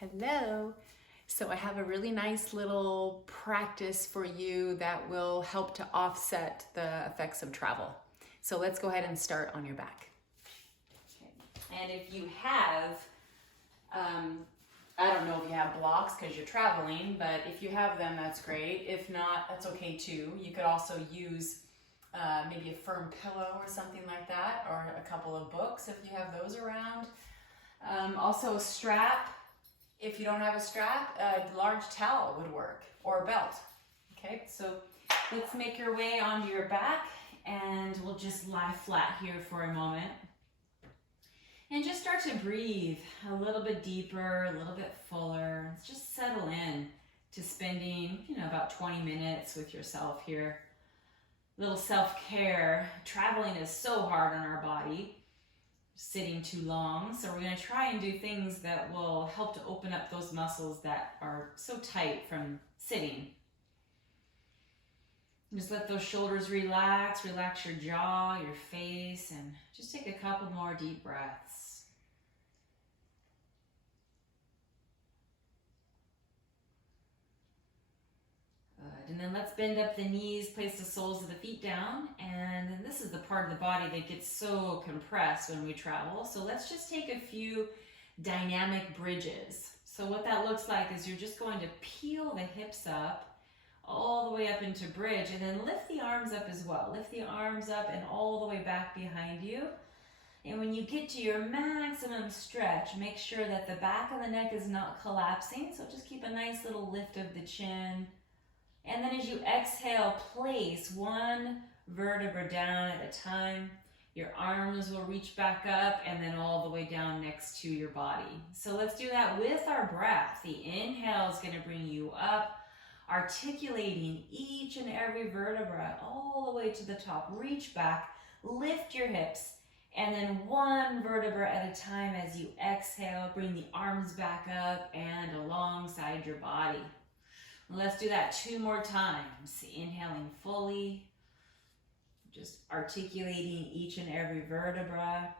Hello. So I have a really nice little practice for you that will help to offset the effects of travel. So let's go ahead and start on your back. Okay. And if you have, I don't know if you have blocks because you're traveling, but if you have them, that's great. If not, that's okay too. You could also use maybe a firm pillow or something like that, or a couple of books if you have those around. Also a strap. If you don't have a strap, a large towel would work, or a belt. Okay, so let's make your way onto your back, and we'll just lie flat here for a moment. And just start to breathe a little bit deeper, a little bit fuller. Just settle in to spending, about 20 minutes with yourself here. A little self-care. Traveling is so hard on our body. Sitting too long, so we're going to try and do things that will help to open up those muscles that are so tight from sitting. Just let those shoulders relax your jaw, your face, and just take a couple more deep breaths. And then let's bend up the knees, place the soles of the feet down, and then this is the part of the body that gets so compressed when we travel. So let's just take a few dynamic bridges. So what that looks like is you're just going to peel the hips up, all the way up into bridge, and then lift the arms up as well. Lift the arms up and all the way back behind you. And when you get to your maximum stretch, make sure that the back of the neck is not collapsing. So just keep a nice little lift of the chin. And then as you exhale, place one vertebra down at a time. Your arms will reach back up and then all the way down next to your body. So let's do that with our breath. The inhale is going to bring you up, articulating each and every vertebra all the way to the top. Reach back, lift your hips, and then one vertebra at a time as you exhale. Bring the arms back up and alongside your body. Let's do that 2 more times. Inhaling fully, just articulating each and every vertebra.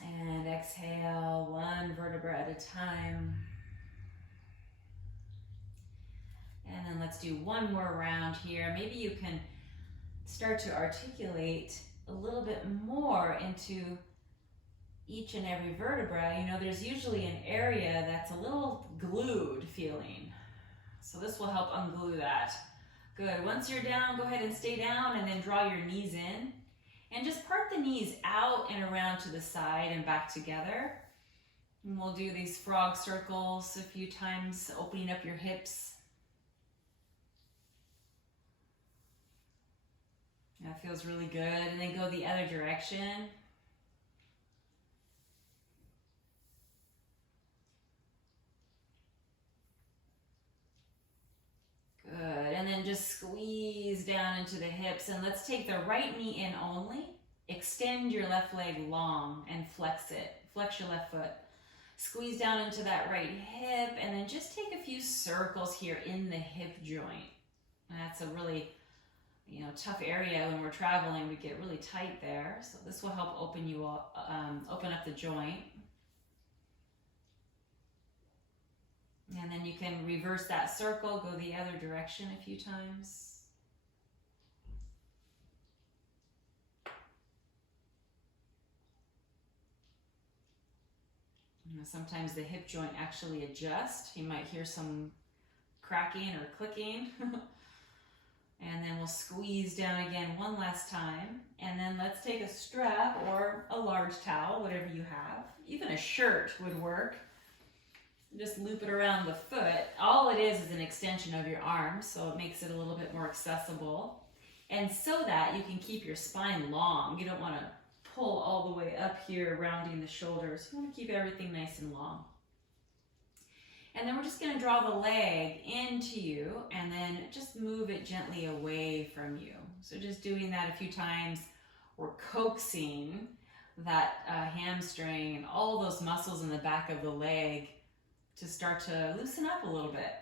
And exhale, one vertebra at a time. And then let's do one more round here. Maybe you can start to articulate a little bit more into each and every vertebra. There's usually an area that's a little glued feeling. So this will help unglue that. Good. Once you're down, go ahead and stay down and then draw your knees in. And just part the knees out and around to the side and back together. And we'll do these frog circles a few times, opening up your hips. That feels really good. And then go the other direction. Good, and then just squeeze down into the hips, and let's take the right knee in only. Extend your left leg long and flex it. Flex your left foot. Squeeze down into that right hip, and then just take a few circles here in the hip joint. And that's a really, tough area when we're traveling. We get really tight there, so this will help open you up, open up the joint. And then you can reverse that circle, go the other direction a few times. Sometimes the hip joint actually adjusts. You might hear some cracking or clicking. And then we'll squeeze down again one last time. And then let's take a strap or a large towel, whatever you have. Even a shirt would work. Just loop it around the foot. All it is an extension of your arm, so it makes it a little bit more accessible. And so that you can keep your spine long. You don't want to pull all the way up here, rounding the shoulders. You want to keep everything nice and long. And then we're just going to draw the leg into you and then just move it gently away from you. So just doing that a few times. We're coaxing that hamstring and all those muscles in the back of the leg to start to loosen up a little bit.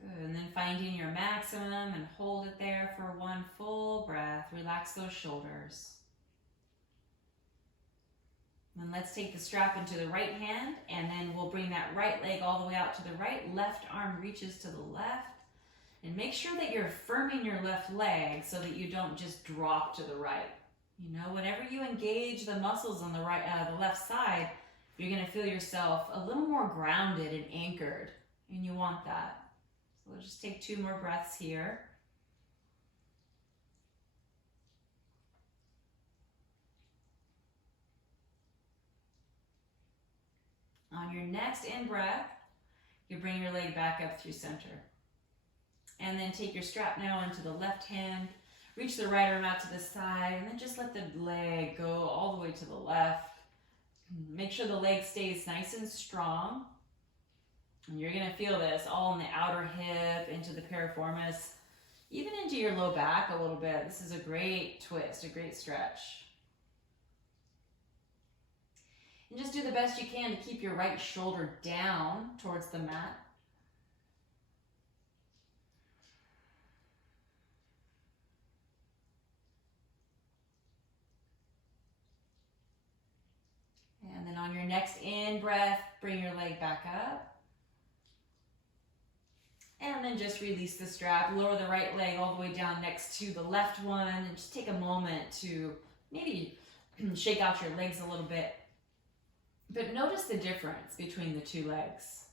Good, and then finding your maximum and hold it there for one full breath. Relax those shoulders. Then let's take the strap into the right hand, and then we'll bring that right leg all the way out to the right. Left arm reaches to the left. And make sure that you're firming your left leg so that you don't just drop to the right. You know, whenever you engage the muscles on the the left side, you're going to feel yourself a little more grounded and anchored, and you want that. So we'll just take 2 more breaths here. On your next in-breath, you bring your leg back up through center. And then take your strap now into the left hand, reach the right arm out to the side, and then just let the leg go all the way to the left. Make sure the leg stays nice and strong. And you're going to feel this all in the outer hip, into the piriformis, even into your low back a little bit. This is a great twist, a great stretch. And just do the best you can to keep your right shoulder down towards the mat. And then on your next in-breath, bring your leg back up. And then just release the strap. Lower the right leg all the way down next to the left one. And just take a moment to maybe shake out your legs a little bit. But notice the difference between the 2 legs.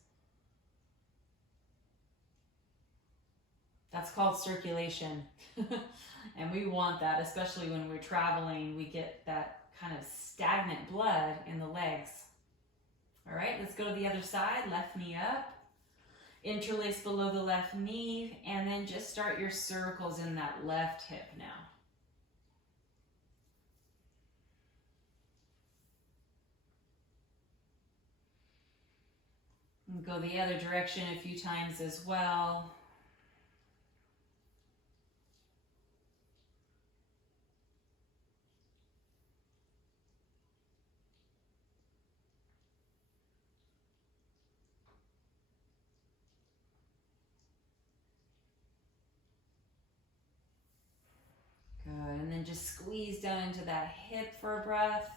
That's called circulation. And we want that, especially when we're traveling. We get that kind of stagnant blood in the legs. All right, let's go to the other side. Left knee up. Interlace below the left knee. And then just start your circles in that left hip now. And go the other direction a few times as well. Good, and then just squeeze down into that hip for a breath.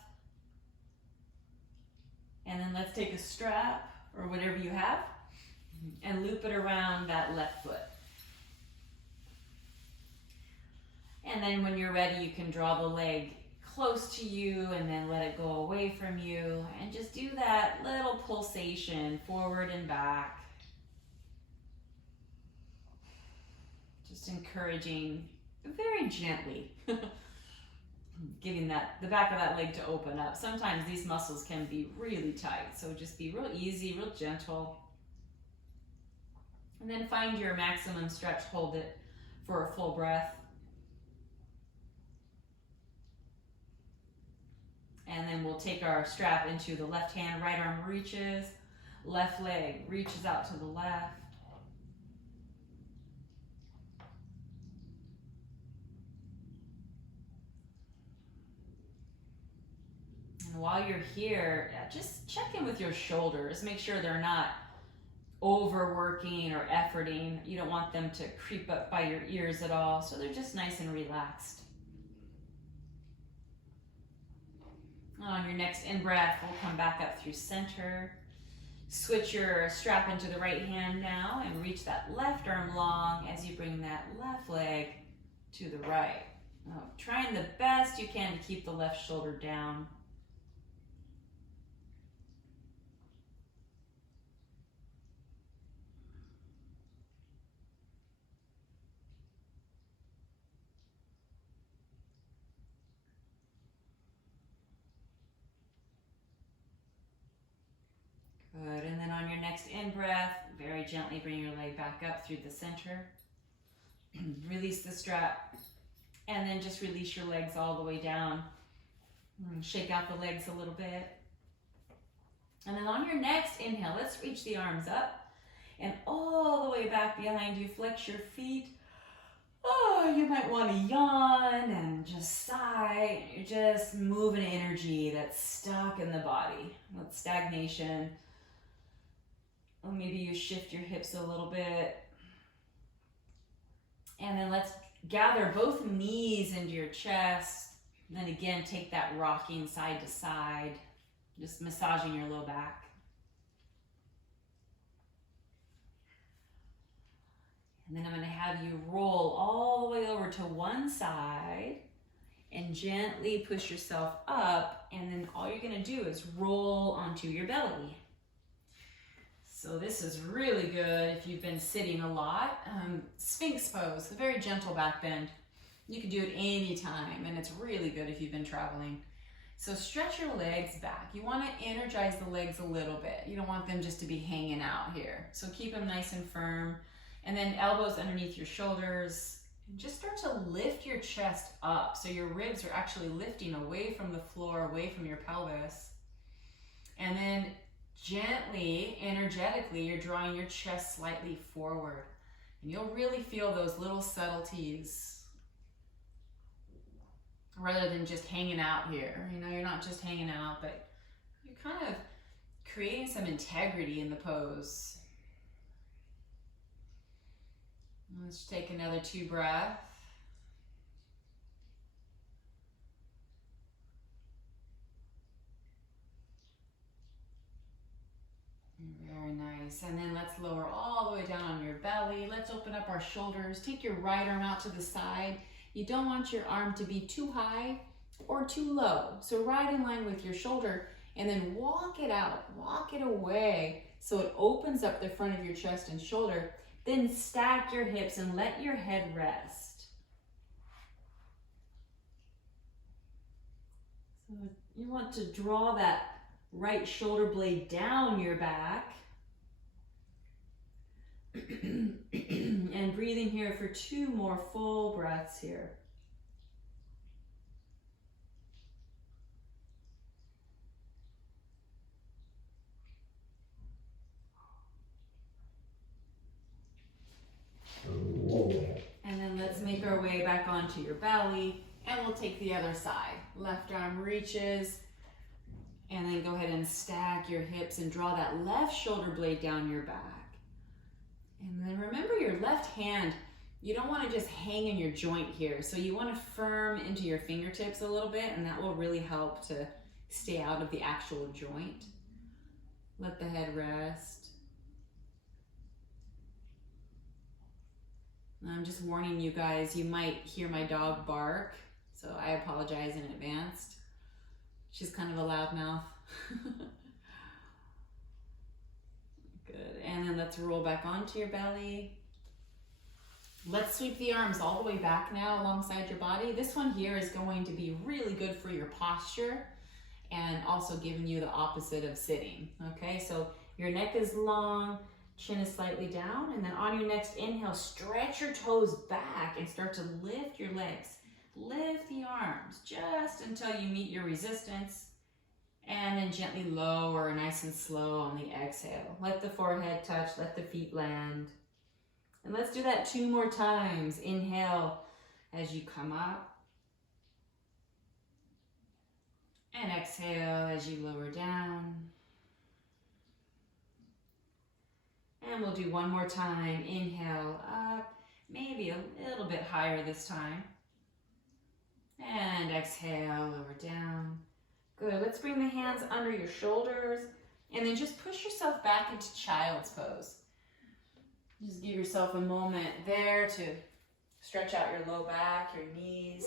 And then let's take a strap, or whatever you have, and loop it around that left foot. And then when you're ready, you can draw the leg close to you and then let it go away from you. And just do that little pulsation forward and back. Just encouraging very gently, giving the back of that leg to open up. Sometimes these muscles can be really tight, so just be real easy, real gentle. And then find your maximum stretch, hold it for a full breath. And then we'll take our strap into the left hand, right arm reaches, left leg reaches out to the left. And while you're here, just check in with your shoulders. Make sure they're not overworking or efforting. You don't want them to creep up by your ears at all, so they're just nice and relaxed. On your next in-breath, we'll come back up through center. Switch your strap into the right hand now and reach that left arm long as you bring that left leg to the right. Now, trying the best you can to keep the left shoulder down. Good, and then on your next in-breath, very gently bring your leg back up through the center. Release the strap, and then just release your legs all the way down. Shake out the legs a little bit. And then on your next inhale, let's reach the arms up, and all the way back behind you, flex your feet. Oh, you might want to yawn and just sigh. You're just moving energy that's stuck in the body. That's stagnation. Or maybe you shift your hips a little bit. And then let's gather both knees into your chest. And then again, take that rocking side to side. Just massaging your low back. And then I'm going to have you roll all the way over to one side and gently push yourself up. And then all you're going to do is roll onto your belly. So this is really good if you've been sitting a lot. Sphinx pose, a very gentle back bend. You can do it anytime, and it's really good if you've been traveling. So stretch your legs back. You want to energize the legs a little bit. You don't want them just to be hanging out here. So keep them nice and firm. And then elbows underneath your shoulders. And just start to lift your chest up. So your ribs are actually lifting away from the floor, away from your pelvis. And then gently, energetically, you're drawing your chest slightly forward. And you'll really feel those little subtleties rather than just hanging out here. You know, you're not just hanging out, but you're kind of creating some integrity in the pose. Let's take another 2 breaths. Very nice. And then let's lower all the way down on your belly. Let's open up our shoulders. Take your right arm out to the side. You don't want your arm to be too high or too low. So right in line with your shoulder, and then walk it out, walk it away so it opens up the front of your chest and shoulder. Then stack your hips and let your head rest. So you want to draw that right shoulder blade down your back. And breathing here for 2 more full breaths here. And then let's make our way back onto your belly, and we'll take the other side. Left arm reaches, and then go ahead and stack your hips and draw that left shoulder blade down your back. And then remember your left hand, you don't want to just hang in your joint here. So you want to firm into your fingertips a little bit, and that will really help to stay out of the actual joint. Let the head rest. I'm just warning you guys, you might hear my dog bark, so I apologize in advance. She's kind of a loudmouth. Good, and then let's roll back onto your belly. Let's sweep the arms all the way back now alongside your body. This one here is going to be really good for your posture and also giving you the opposite of sitting, okay? So your neck is long, chin is slightly down, and then on your next inhale, stretch your toes back and start to lift your legs. Lift the arms just until you meet your resistance, and then gently lower, nice and slow on the exhale. Let the forehead touch, let the feet land. And let's do that 2 more times. Inhale as you come up, and exhale as you lower down. And we'll do 1 more time. Inhale up, maybe a little bit higher this time. And exhale, lower down. Good, let's bring the hands under your shoulders and then just push yourself back into child's pose. Just give yourself a moment there to stretch out your low back, your knees.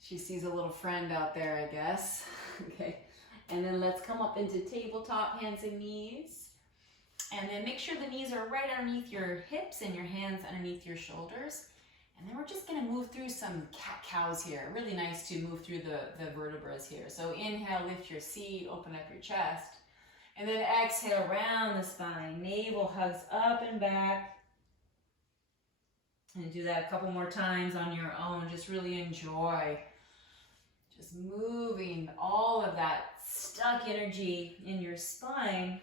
She sees a little friend out there, I guess. Okay. And then let's come up into tabletop, hands and knees. And then make sure the knees are right underneath your hips and your hands underneath your shoulders. And then we're just gonna move through some cat-cows here. Really nice to move through the vertebrae here. So inhale, lift your seat, open up your chest. And then exhale, round the spine. Navel hugs up and back. And do that a couple more times on your own. Just really enjoy just moving all of that stuck energy in your spine.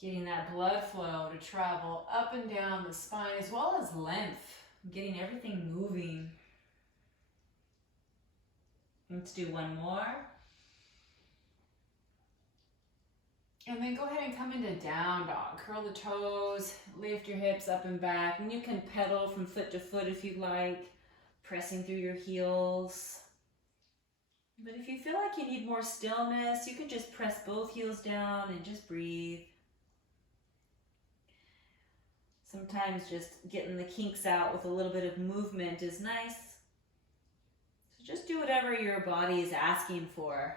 Getting that blood flow to travel up and down the spine as well as length. Getting everything moving. Let's do 1 more. And then go ahead and come into down dog. Curl the toes, lift your hips up and back. And you can pedal from foot to foot if you like, pressing through your heels. But if you feel like you need more stillness, you can just press both heels down and just breathe. Sometimes just getting the kinks out with a little bit of movement is nice. So just do whatever your body is asking for.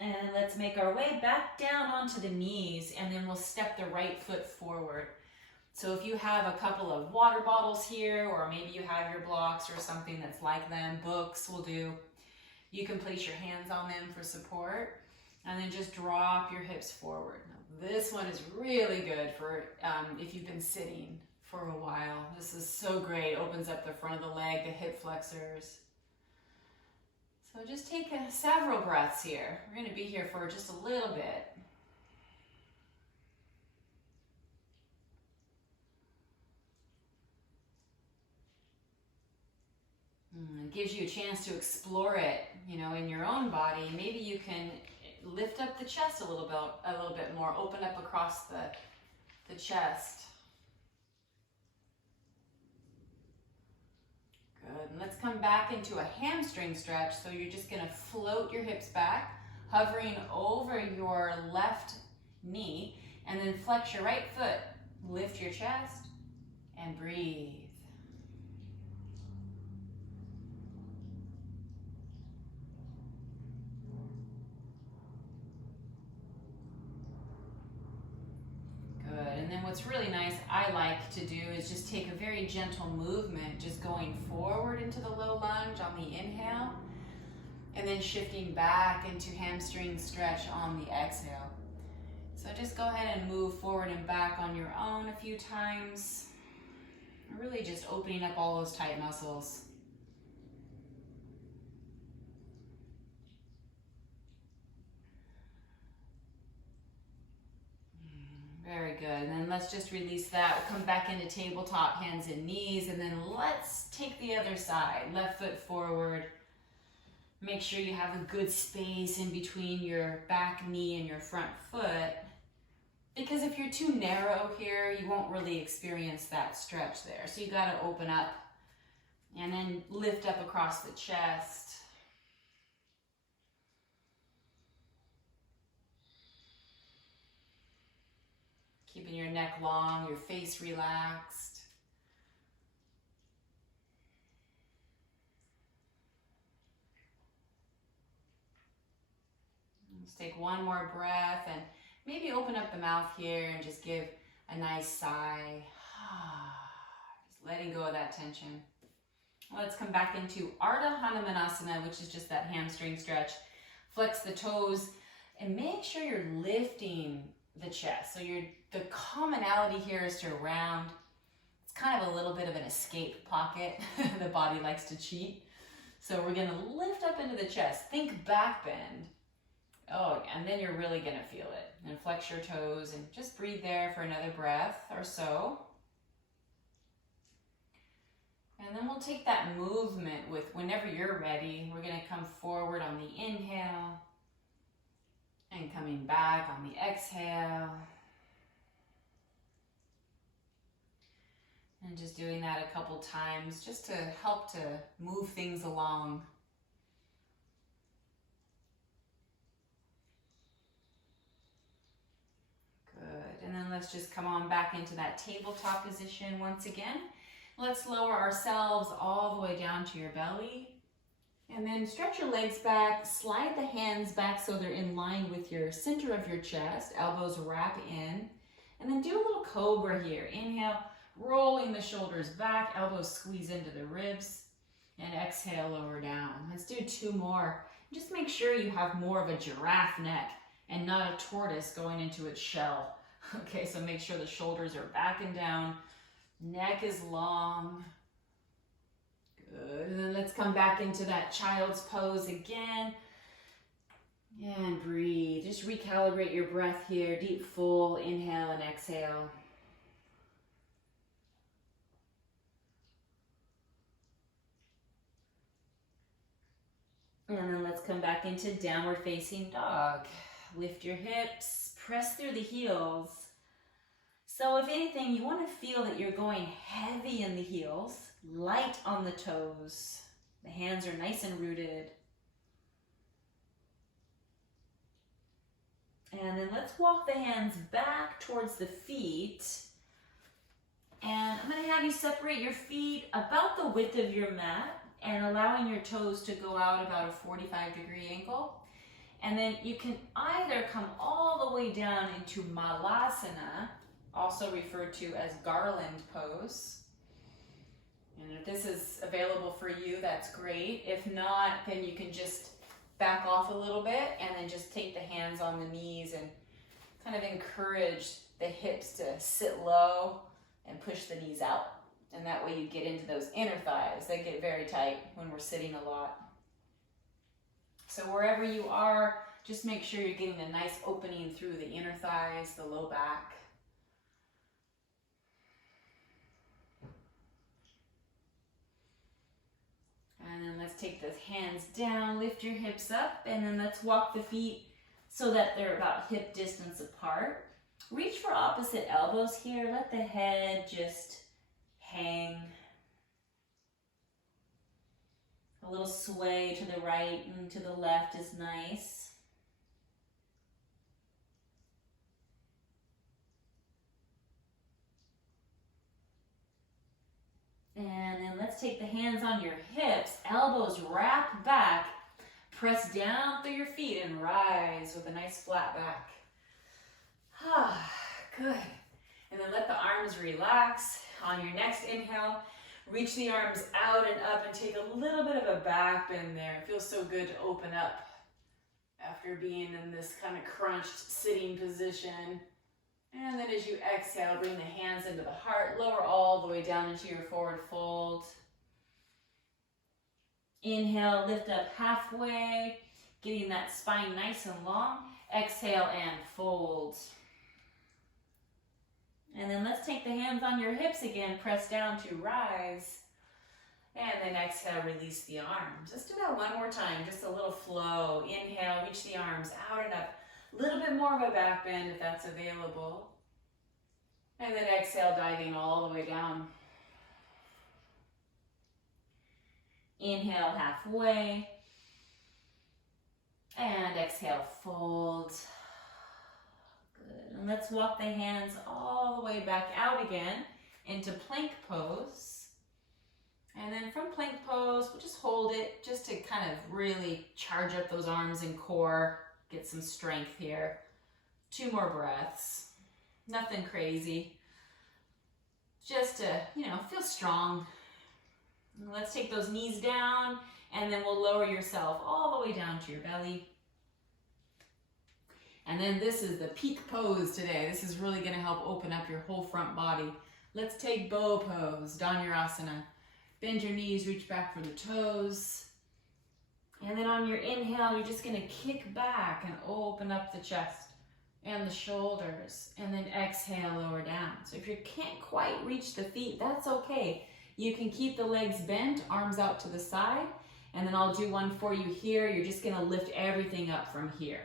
And let's make our way back down onto the knees, and then we'll step the right foot forward. So if you have a couple of water bottles here, or maybe you have your blocks or something that's like them, books will do, you can place your hands on them for support, and then just drop your hips forward. Now, this one is really good for if you've been sitting for a while. This is so great. Opens up the front of the leg, the hip flexors. So just take several breaths here. We're going to be here for just a little bit. It gives you a chance to explore it, in your own body. Maybe you can lift up the chest a little bit more, open up across the chest. Good, and let's come back into a hamstring stretch. So you're just gonna float your hips back, hovering over your left knee, and then flex your right foot. Lift your chest and breathe. And then what's really nice, I like to do, is just take a very gentle movement, just going forward into the low lunge on the inhale, and then shifting back into hamstring stretch on the exhale. So just go ahead and move forward and back on your own a few times, really just opening up all those tight muscles. Very good. And then let's just release that. We'll come back into tabletop, hands and knees, and then let's take the other side. Left foot forward. Make sure you have a good space in between your back knee and your front foot, because if you're too narrow here, you won't really experience that stretch there. So you got to open up and then lift up across the chest. Keeping your neck long, your face relaxed. Let's take one more breath and maybe open up the mouth here and just give a nice sigh. Just letting go of that tension. Let's come back into Ardha Hanumanasana, which is just that hamstring stretch. Flex the toes and make sure you're lifting the chest. So the commonality here is to round. It's kind of a little bit of an escape pocket. The body likes to cheat. So we're gonna lift up into the chest. Think back bend. Oh, and then you're really gonna feel it. And flex your toes and just breathe there for another breath or so. And then we'll take that movement with whenever you're ready. We're gonna come forward on the inhale and coming back on the exhale. And just doing that a couple times just to help to move things along. Good. And then let's just come on back into that tabletop position once again. Let's lower ourselves all the way down to your belly. And then stretch your legs back, slide the hands back so they're in line with your center of your chest, elbows wrap in. And then do a little cobra here. Inhale, rolling the shoulders back, elbows squeeze into the ribs, and exhale, lower down. Let's do two more. Just make sure you have more of a giraffe neck and not a tortoise going into its shell. Okay, so make sure the shoulders are back and down, neck is long. Good, and then let's come back into that child's pose again. And breathe, just recalibrate your breath here. Deep, full inhale and exhale. And then let's come back into downward facing dog. Lift your hips, press through the heels. So if anything, you want to feel that you're going heavy in the heels, light on the toes. The hands are nice and rooted. And then let's walk the hands back towards the feet. And I'm going to have you separate your feet about the width of your mat and allowing your toes to go out about a 45-degree angle. And then you can either come all the way down into Malasana, also referred to as garland pose. And if this is available for you, that's great. If not, then you can just back off a little bit and then just take the hands on the knees and kind of encourage the hips to sit low and push the knees out. And that way you get into those inner thighs. They get very tight when we're sitting a lot. So wherever you are, just make sure you're getting a nice opening through the inner thighs, the low back. And then let's take those hands down, lift your hips up, and then let's walk the feet so that they're about hip distance apart. Reach for opposite elbows here. Let the head just hang. A little sway to the right and to the left is nice. And then let's take the hands on your hips, elbows wrap back, press down through your feet and rise with a nice flat back. Good. And then let the arms relax. On your next inhale, reach the arms out and up and take a little bit of a back bend there. It feels so good to open up after being in this kind of crunched sitting position. And then as you exhale, bring the hands into the heart, lower all the way down into your forward fold. Inhale, lift up halfway, getting that spine nice and long. Exhale and fold. And then let's take the hands on your hips again, press down to rise. And then exhale, release the arms. Let's do that one more time, just a little flow. Inhale, reach the arms out and up. A little bit more of a back bend if that's available. And then exhale, diving all the way down. Inhale, halfway. And exhale, fold. Good. And let's walk the hands all the way back out again into plank pose. And then from plank pose, we'll just hold it just to kind of really charge up those arms and core. Get some strength here. 2 more breaths. Nothing crazy. Just to, feel strong. Let's take those knees down and then we'll lower yourself all the way down to your belly. And then this is the peak pose today. This is really going to help open up your whole front body. Let's take bow pose, Dhanurasana. Bend your knees, reach back for the toes. And then on your inhale, you're just gonna kick back and open up the chest and the shoulders. And then exhale, lower down. So if you can't quite reach the feet, that's okay. You can keep the legs bent, arms out to the side. And then I'll do one for you here. You're just gonna lift everything up from here.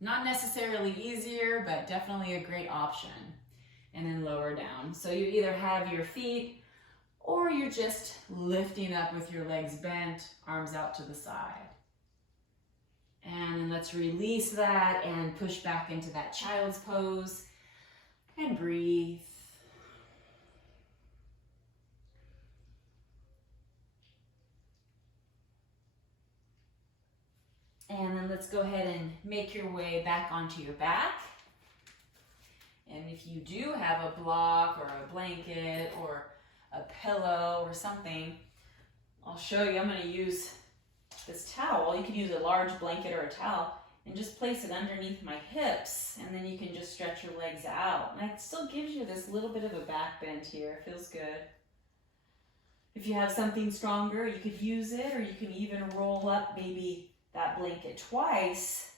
Not necessarily easier, but definitely a great option. And then lower down. So you either have your feet or you're just lifting up with your legs bent, arms out to the side. And then let's release that and push back into that child's pose and breathe. And then let's go ahead and make your way back onto your back. And if you do have a block or a blanket or a pillow or something, I'll show you. I'm going to use this towel. You can use a large blanket or a towel and just place it underneath my hips, and then you can just stretch your legs out. And it still gives you this little bit of a back bend here. It feels good. If you have something stronger, you could use it, or you can even roll up maybe that blanket twice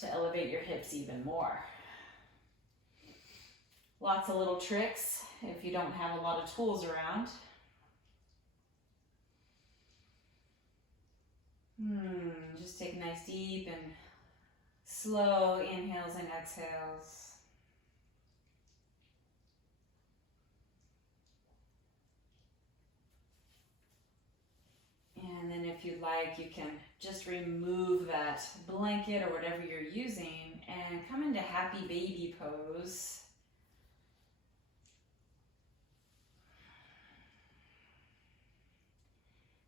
to elevate your hips even more. Lots of little tricks if you don't have a lot of tools around. Just take nice deep and slow inhales and exhales. And then if you'd like, you can just remove that blanket or whatever you're using and come into happy baby pose.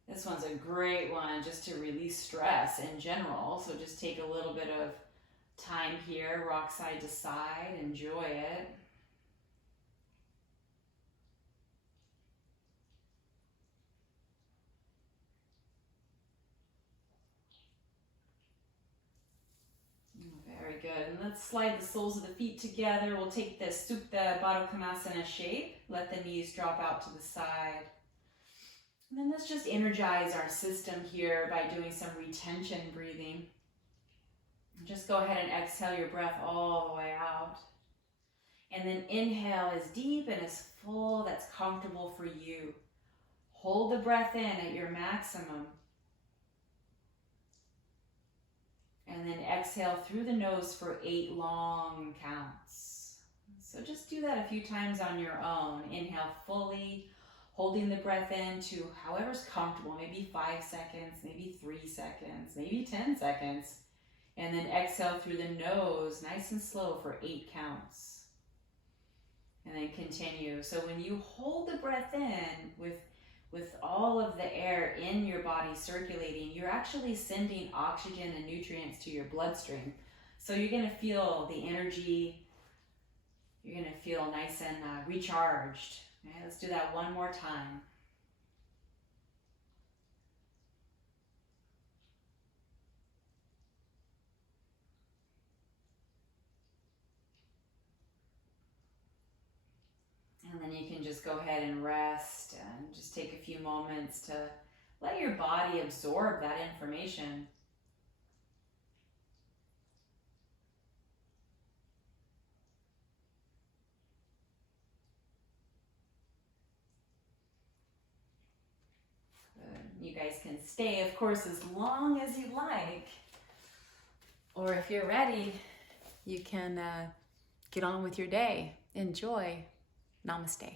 This one's a great one just to release stress in general. So just take a little bit of time here, rock side to side, enjoy it. Very good. And let's slide the soles of the feet together. We'll take the Supta Baddha Konasana shape. Let the knees drop out to the side. And then let's just energize our system here by doing some retention breathing. Just go ahead and exhale your breath all the way out. And then inhale as deep and as full that's comfortable for you. Hold the breath in at your maximum. And then exhale through the nose for 8 long counts. So just do that a few times on your own. Inhale fully, holding the breath in to however's comfortable, maybe 5 seconds, maybe 3 seconds, maybe 10 seconds. And then exhale through the nose, nice and slow for 8 counts. And then continue. So when you hold the breath in with all of the air in your body circulating, you're actually sending oxygen and nutrients to your bloodstream. So you're gonna feel the energy, you're gonna feel nice and recharged. Okay, let's do that one more time. And then you can just go ahead and rest and just take a few moments to let your body absorb that information. Good. You guys can stay, of course, as long as you like. Or if you're ready, you can get on with your day. Enjoy. Namaste.